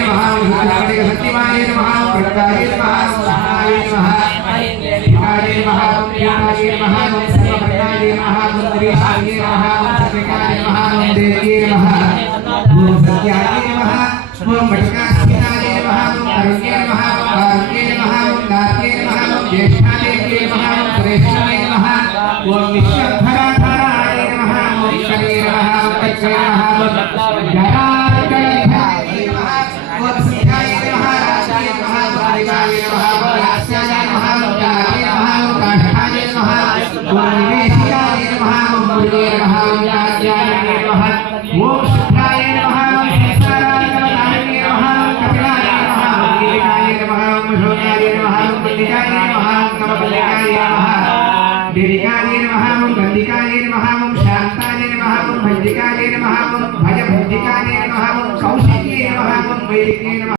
नमः भूतनाय सत्यमाय नमः प्रकाय नमः स्वाहाय नमः काय नमः प्रियाय नमः सर्वप्रकाय नमः मंत्रियाय नमः सत्यकाय नमः देव्ये नमः ओम सत्याय नमः ओम मटकास्थिताय नमः ओम अरुण्ये नमः ओम आरुण्ये नमः ओम नाट्ये नमः ओम ज्येष्ठादेव्ये नमः ओम श्रेष्ठाय नमः ओम विश्वभराधाराय नमः ओम शरीर नमः ओम पच्चय नमः ओम जरार्कणाय नमः ओम सत्याय नमः राजाय नमः ओम देवाय नमः ओम लास्याय नमः ओम जाये नमः ओम काष्ठाय नमः ओम निवेशियाय नमः ओम मुर्गे नमः ओम जात्याय नमः ओम शुद्धाय नमः ओम संसाराय नमः ओम कपिलाय नमः ओम लीलाय नमः ओम शोकाय नमः ओम मल्लिकाय नमः ओम कमलाय नमः देविकाय नमः ओम गंधिकाय नमः ओम शांताय नमः ओम भंजिकाय नमः ओम भजभंजिकाय नमः ओम कौशिक्ये नमः ओम वैदिके नमः।